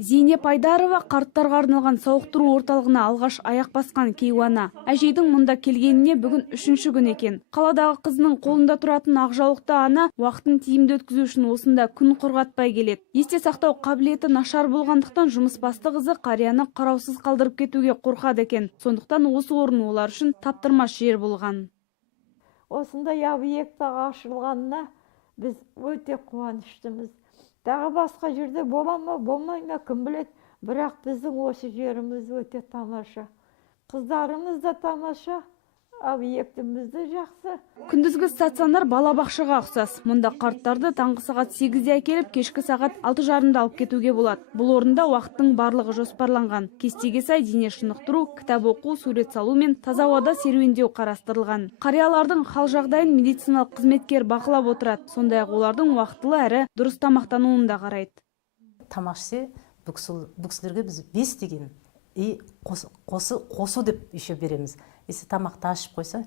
Зейнеп Айдарова қарттарға арналған сауықтыру орталығына алғаш аяқ басқан кейуана. Әжейдің мұнда келгеніне бүгін 3-ші күн екен. Қаладағы қызының қолында тұратын ақжаулықты ана уақытын тиімді өткізу үшін осында күн құрғатпай келеді. Есте сақтау қабілеті нашар болғандықтан жұмысбасты қызы қарияны қараусыз қалдырып кетуге қорқады екен. Сондықтан осы орын олар үшін таптырмас жер болған. Осындай объектіға ашылғанына біз өте қуаныштымыз. Дағы басқа жерде бола ма, болмай ма, кім біледі. Бірақ біздің осы жеріміз өте тамаша. Қыздарымыз да тамаша, объектіміз де жақсы. Күндізгі стационар балабақшаға ұқсас. Мұнда қарттарды таңғы сағат 8-де әкеліп, кешкі сағат 6:30-да алып кетуге болады. Бұл орында уақыттың барлығы жоспарланған. Кестеге сай дене шынықтыру, кітап оқу, сурет салу мен таза ауада серуендеу қарастырылған. Қариялардың хал жағдайын медициналық қызметкер бақылап отырады. Сондай-ақ олардың уақытылы әрі дұрыс тамақтануын да қарайды. Тамақшы бұл кісілерге біз 5 деген қосу деп еще береміз. Если тамақты ашып қойса,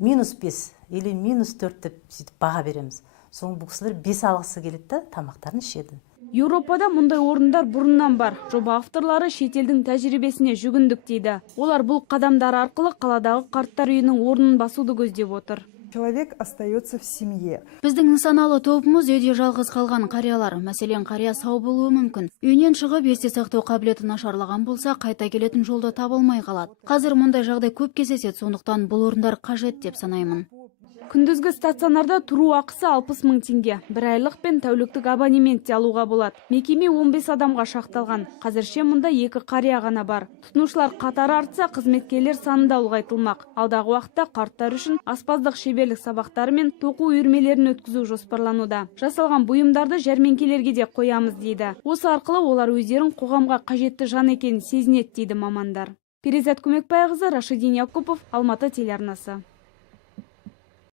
-5 или -4 деп баға береміз. Соң бұл кісілер 5 алғысы келеді, тамақтарын ішеді. Еуропада мұндай орындар бұрыннан бар. Жоба авторлары шетелдің тәжірибесіне жүгіндік дейді. Олар бұл қадамдар арқылы қаладағы қарттар үйінің орнын басуды көздеп отыр. Человек остается в семье. Біздің нысаналы тобымыз үйде жалғыз қалған қариялар, мәселен қария сау болуы мүмкін. Үйінен шығып есте сақтау қабілеті нашарлаған болса, қайта келетін жолда табылмай қалады. Қазір мұндай жағдай көп кездеседі, сондықтан бұл орындар қажет деп санаймын. Күндізгі стационарда тұру ақысы 60 000 теңге. Бір айлық пен тәуліктік абонемент алуға болады. Мекеме 15 адамға шақталған. Қазірше мұнда 2 қария ғана бар. Тұтынушылар қатары артса, қызметкерлер саны да ұлғайтылмақ. Алдағы уақытта қарттар үшін аспаздық шеберлік сабақтары мен тоқу үйірмелерін өткізу жоспарлануда. Жасалған бұйымдарды жәрмеңкелерге де қоямыз дейді. Осы арқылы олар өздерін қоғамға қажетті жан екенін сезінеді дейді мамандар. Перизат Көмекбайқызы, Рашидин Якупов, Алматы телеарнасы.